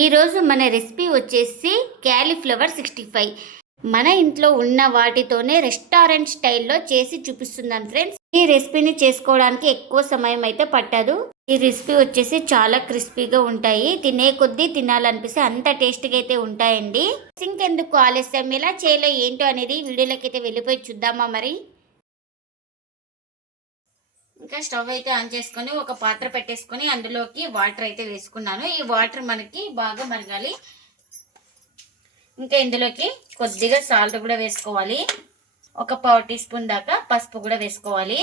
ఈరోజు మన రెసిపీ వచ్చేసి క్యాలీఫ్లవర్ సిక్స్టీ ఫైవ్. మన ఇంట్లో ఉన్న వాటితోనే రెస్టారెంట్ స్టైల్లో చేసి చూపిస్తున్నాను ఫ్రెండ్స్. ఈ రెసిపీని చేసుకోవడానికి ఎక్కువ సమయం అయితే పట్టదు. ఈ రెసిపీ వచ్చేసి చాలా క్రిస్పీగా ఉంటాయి. తినే కొద్దీ తినాలనిపిస్తే అంత టేస్ట్గా అయితే ఉంటాయండి. ఇంకెందుకు ఆలస్యం? ఎలా చేయలో ఏంటో అనేది వీడియోలోకి అయితే వెళ్ళిపోయి చూద్దామా మరి? ఇంకా స్టవ్ అయితే ఆన్ చేసుకొని ఒక పాత్ర పెట్టేసుకొని అందులోకి వాటర్ అయితే వేసుకున్నాను. ఈ వాటర్ మనకి బాగా మరగాలి. ఇంకా ఇందులోకి కొద్దిగా సాల్ట్ కూడా వేసుకోవాలి. ఒక పావు టీ స్పూన్ దాకా పసుపు కూడా వేసుకోవాలి.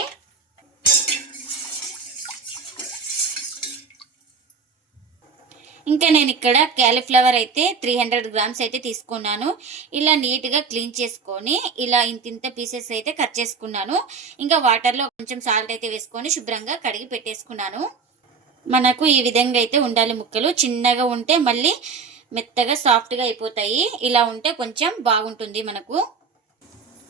ఇంకా నేను ఇక్కడ క్యాలీఫ్లవర్ అయితే త్రీ హండ్రెడ్ గ్రామ్స్ అయితే తీసుకున్నాను. ఇలా నీట్గా క్లీన్ చేసుకొని ఇలా ఇంత ఇంత పీసెస్ అయితే కట్ చేసుకున్నాను. ఇంకా వాటర్లో కొంచెం సాల్ట్ అయితే వేసుకొని శుభ్రంగా కడిగి పెట్టేసుకున్నాను. మనకు ఈ విధంగా అయితే ఉండాలి ముక్కలు. చిన్నగా ఉంటే మళ్ళీ మెత్తగా సాఫ్ట్గా అయిపోతాయి. ఇలా ఉంటే కొంచెం బాగుంటుంది మనకు.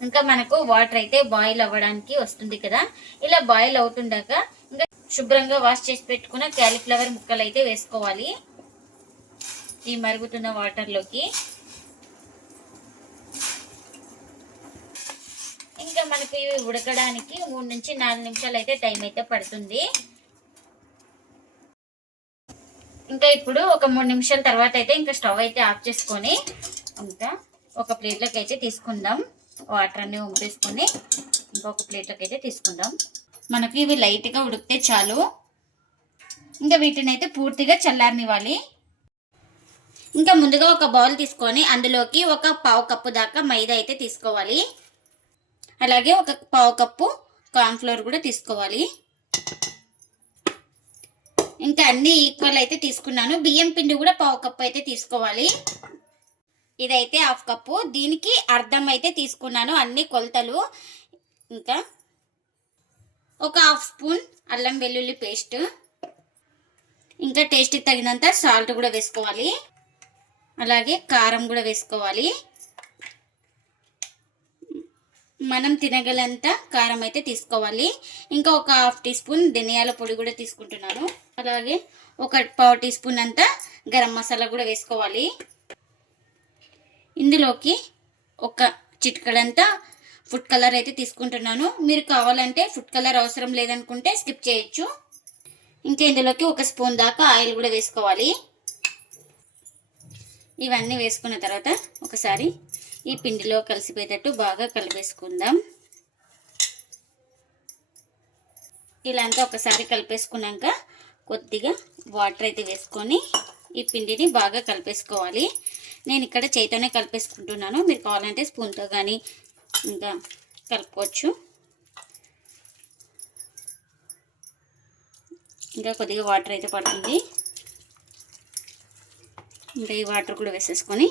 ఇంకా మనకు వాటర్ అయితే బాయిల్ అవ్వడానికి వస్తుంది కదా. ఇలా బాయిల్ అవుతుండగా ఇంకా శుభ్రంగా వాష్ చేసి పెట్టుకున్న క్యాలీఫ్లవర్ ముక్కలు అయితే వేసుకోవాలి. ఈ మరుగుతున్న వాటర్లోకి. ఇంకా మనకి ఇవి ఉడకడానికి మూడు నుంచి నాలుగు నిమిషాలు అయితే టైం అయితే పడుతుంది. ఇంకా ఇప్పుడు ఒక మూడు నిమిషాల తర్వాత అయితే ఇంకా స్టవ్ అయితే ఆఫ్ చేసుకొని ఇంకా ఒక ప్లేట్లోకి అయితే తీసుకుందాం. వాటర్ అన్ని ఉంపేసుకొని ఇంకొక ప్లేట్లోకి అయితే తీసుకుందాం. మనకి ఇవి లైట్గా ఉడికితే చాలు. ఇంకా వీటిని అయితే పూర్తిగా చల్లారనివ్వాలి. ఇంకా ముందుగా ఒక బౌల్ తీసుకొని అందులోకి ఒక పావు కప్పు దాకా మైదా అయితే తీసుకోవాలి. అలాగే ఒక పావు కప్పు కార్న్ఫ్లోర్ కూడా తీసుకోవాలి. ఇంకా అన్ని ఈక్వల్ అయితే తీసుకున్నాను. బియ్యం పిండి కూడా పావు కప్పు అయితే తీసుకోవాలి. ఇదైతే హాఫ్ కప్పు. దీనికి అర్థం అయితే తీసుకున్నాను. అన్ని కొలతలు. ఇంకా ఒక హాఫ్ స్పూన్ అల్లం వెల్లుల్లి పేస్ట్. ఇంకా టేస్ట్కి తగినంత సాల్ట్ కూడా వేసుకోవాలి. అలాగే కారం కూడా వేసుకోవాలి. మనం తినగలంత కారం అయితే తీసుకోవాలి. ఇంకా ఒక హాఫ్ టీ స్పూన్ ధనియాల పొడి కూడా తీసుకుంటున్నాను. అలాగే ఒక పావు టీ స్పూన్ అంతా గరం మసాలా కూడా వేసుకోవాలి. ఇందులోకి ఒక చిటికడంతా ఫుడ్ కలర్ అయితే తీసుకుంటున్నాను. మీరు కావాలంటే ఫుడ్ కలర్ అవసరం లేదనుకుంటే స్కిప్ చేయొచ్చు. ఇంకా ఇందులోకి ఒక స్పూన్ దాకా ఆయిల్ కూడా వేసుకోవాలి. ఇవన్నీ వేసుకున్న తర్వాత ఒకసారి ఈ పిండిలో కలిసిపోయేటట్టు బాగా కలిపేసుకుందాం. ఇలా అంతా ఒకసారి కలిపేసుకున్నాక కొద్దిగా వాటర్ అయితే వేసుకొని ఈ పిండిని బాగా కలిపేసుకోవాలి. నేను ఇక్కడ చేతితోనే కలిపేసుకుంటున్నాను. మీరు కావాలంటే స్పూన్తో కానీ ఇంకా కలుపుకోవచ్చు. ఇంకా కొద్దిగా వాటర్ అయితే పడుతుంది. ఇంకా ఈ వాటర్ కూడా వేసేసుకొని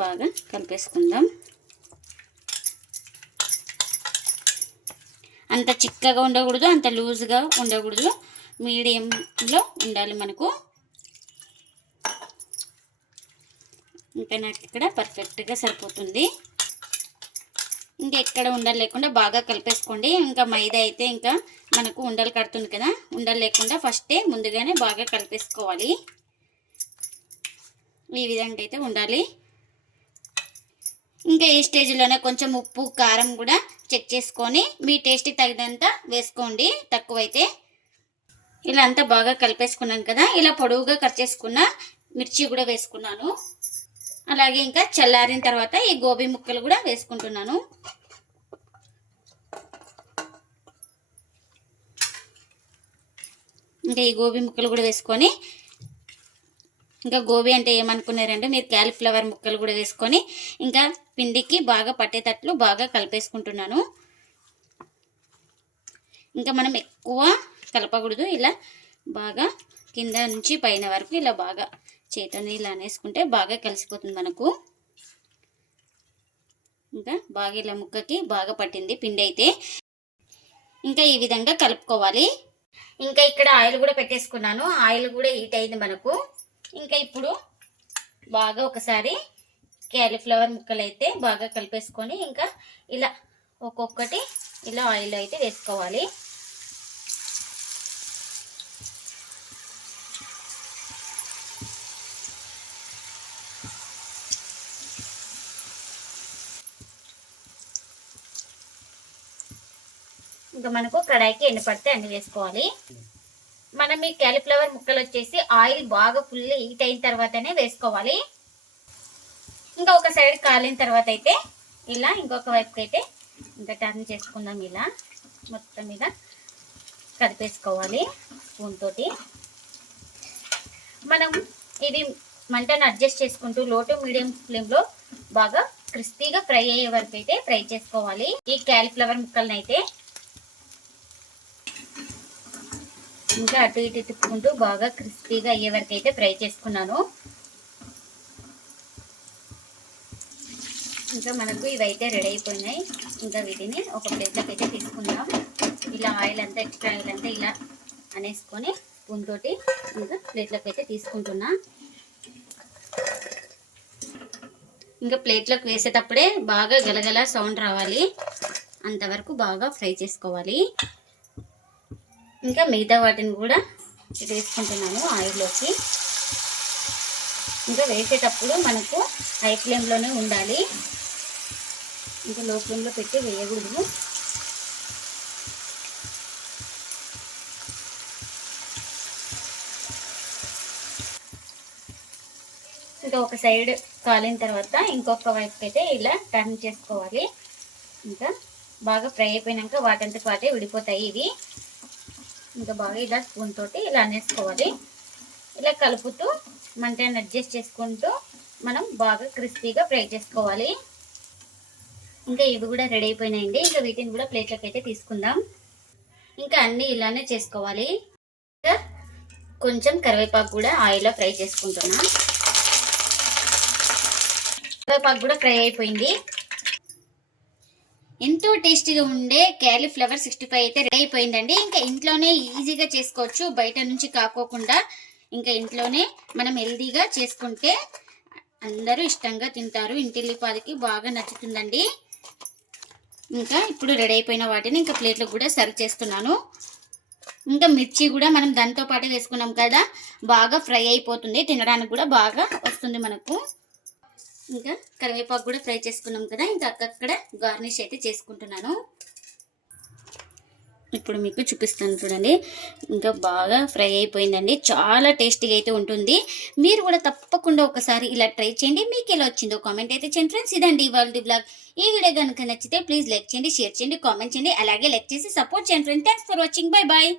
బాగా కలిపేసుకుందాం. అంత చిక్కగా ఉండకూడదు అంత లూజ్గా ఉండకూడదు. మీడియంలో ఉండాలి మనకు. ఇంకా నాకు ఇక్కడ పర్ఫెక్ట్గా సరిపోతుంది. ఇంకా ఎక్కడ ఉండలు లేకుండా బాగా కలిపేసుకోండి. ఇంకా మైదా అయితే ఇంకా మనకు ఉండలు కడుతుంది కదా ఉండలు లేకుండా ఫస్టే ముందుగానే బాగా కలిపేసుకోవాలి. ఈ విధంగా అయితే ఉండాలి. ఇంకా ఈ స్టేజ్లోనే కొంచెం ఉప్పు కారం కూడా చెక్ చేసుకొని మీ టేస్ట్కి తగినంత వేసుకోండి. తక్కువైతే ఇలా అంతా బాగా కలిపేసుకున్నాను కదా ఇలా పొడవుగా కట్ చేసుకున్న మిర్చి కూడా వేసుకున్నాను. అలాగే ఇంకా చల్లారిన తర్వాత ఈ గోబీ ముక్కలు కూడా వేసుకుంటున్నాను. ఇంకా ఈ గోబీ ముక్కలు కూడా వేసుకొని ఇంకా గోబీ అంటే ఏమనుకున్నారంటే మీరు క్యాలీఫ్లవర్ ముక్కలు కూడా వేసుకొని ఇంకా పిండికి బాగా పట్టేటట్లు బాగా కలిపేసుకుంటున్నాను. ఇంకా మనం ఎక్కువ కలపకూడదు ఇలా బాగా కింద నుంచి పైన వరకు ఇలా బాగా చేతిని ఇలా అనేసుకుంటే బాగా కలిసిపోతుంది మనకు. ఇంకా బాగా ఇలా ముక్కకి బాగా పట్టింది పిండి అయితే. ఇంకా ఈ విధంగా కలుపుకోవాలి. ఇంకా ఇక్కడ ఆయిల్ కూడా పెట్టేసుకున్నాను. ఆయిల్ కూడా హీట్ అయింది మనకు. ఇంకా ఇప్పుడు బాగా ఒకసారి క్యాలీఫ్లవర్ ముక్కలు అయితే బాగా కలిపేసుకొని ఇంకా ఇలా ఒక్కొక్కటి ఇలా ఆయిల్ అయితే వేసుకోవాలి. ఇంకా మనకు కడాయికి ఎన్ని పడితే అన్ని వేసుకోవాలి. మనం ఈ క్యాలిఫ్లవర్ ముక్కలు వచ్చేసి ఆయిల్ బాగా ఫుల్ హీట్ అయిన తర్వాతనే వేసుకోవాలి. ఇంకా ఒక సైడ్ కాలిన తర్వాత అయితే ఇలా ఇంకొక వైపుకి అయితే ఇంకా టర్న్ చేసుకుందాం ఇలా. మొత్తం మీద కదిపేసుకోవాలి స్పూన్ తోటి. మనం ఇది మంటను అడ్జస్ట్ చేసుకుంటూ లో టు మీడియం ఫ్లేమ్లో బాగా క్రిస్పీగా ఫ్రై అయ్యే వరకు అయితే ఫ్రై చేసుకోవాలి. ఈ క్యాలిఫ్లవర్ ముక్కలను అయితే ఇంకా అటు ఇటు తిప్పుకుంటూ బాగా క్రిస్పీగా అయ్యే వరకు అయితే ఫ్రై చేసుకున్నాను. ఇంకా మనకు ఇవైతే రెడీ అయిపోయినాయి. ఇంకా వీటిని ఒక ప్లేట్లోకి అయితే తీసుకుందాం. ఇలా ఆయిల్ అంతా ఎక్స్ట్రా ఆయిల్ అంతా ఇలా అనేసుకొని స్పూన్ తోటి ఇంకా ప్లేట్లోకి అయితే తీసుకుంటున్నా. ఇంకా ప్లేట్లోకి వేసేటప్పుడే బాగా గలగల సౌండ్ రావాలి. అంతవరకు బాగా ఫ్రై చేసుకోవాలి. ఇంకా మిగతా వాటిని కూడా వేసుకుంటున్నాను ఆయిల్లోకి. ఇంకా వేసేటప్పుడు మనకు హై ఫ్లేమ్లోనే ఉండాలి. ఇంకా లో ఫ్లేమ్లో పెట్టి వేయకూడదు. ఇంకా ఒక సైడ్ కాలిన తర్వాత ఇంకొక వైపు అయితే ఇలా టర్న్ చేసుకోవాలి. ఇంకా బాగా ఫ్రై అయిపోయినాక వాటంతకు వాటే విడిపోతాయి ఇవి. ఇంకా బాగా ఇలా స్పూన్ తోటి ఇలా అనేసుకోవాలి. ఇలా కలుపుతూ మంటని అడ్జస్ట్ చేసుకుంటూ మనం బాగా క్రిస్పీగా ఫ్రై చేసుకోవాలి. ఇంకా ఇవి కూడా రెడీ అయిపోయినాయండి. ఇంకా వీటిని కూడా ప్లేట్లోకి అయితే తీసుకుందాం. ఇంకా అన్నీ ఇలానే చేసుకోవాలి. ఇంకా కొంచెం కరివేపాకు కూడా ఆయిల్లో ఫ్రై చేసుకుంటున్నాం. కరివేపాకు కూడా ఫ్రై అయిపోయింది. ఎంతో టేస్టీగా ఉండే క్యాలీఫ్లవర్ సిక్స్టీ ఫైవ్ అయితే రెడీ అయిపోయిందండి. ఇంకా ఇంట్లోనే ఈజీగా చేసుకోవచ్చు. బయట నుంచి కాకోకుండా ఇంకా ఇంట్లోనే మనం హెల్దీగా చేసుకుంటే అందరూ ఇష్టంగా తింటారు. ఇంటిల్లిపాదికి బాగా నచ్చుతుందండి. ఇంకా ఇప్పుడు రెడీ అయిపోయిన వాటిని ఇంకా ప్లేట్లో కూడా సర్వ్ చేస్తున్నాను. ఇంకా మిర్చి కూడా మనం దాంతో పాటు వేసుకున్నాం కదా బాగా ఫ్రై అయిపోతుంది. తినడానికి కూడా బాగా వస్తుంది మనకు. ఇంకా కరివేపాకు కూడా ఫ్రై చేసుకున్నాం కదా ఇంకా అక్కడక్కడ గార్నిష్ అయితే చేసుకుంటున్నాను. ఇప్పుడు మీకు చూపిస్తాను చూడండి. ఇంకా బాగా ఫ్రై అయిపోయిందండి. చాలా టేస్టీగా అయితే ఉంటుంది. మీరు కూడా తప్పకుండా ఒకసారి ఇలా ట్రై చేయండి. మీకు ఎలా వచ్చిందో కామెంట్ అయితే చేయండి ఫ్రెండ్స్. ఇదండి ఇవాళ బ్లాగ్. ఈ వీడియో కనుక నచ్చితే ప్లీజ్ లైక్ చేయండి షేర్ చేయండి కామెంట్ చేయండి. అలాగే లైక్ చేసి సపోర్ట్ చేయండి friends. Thanks for watching. Bye bye.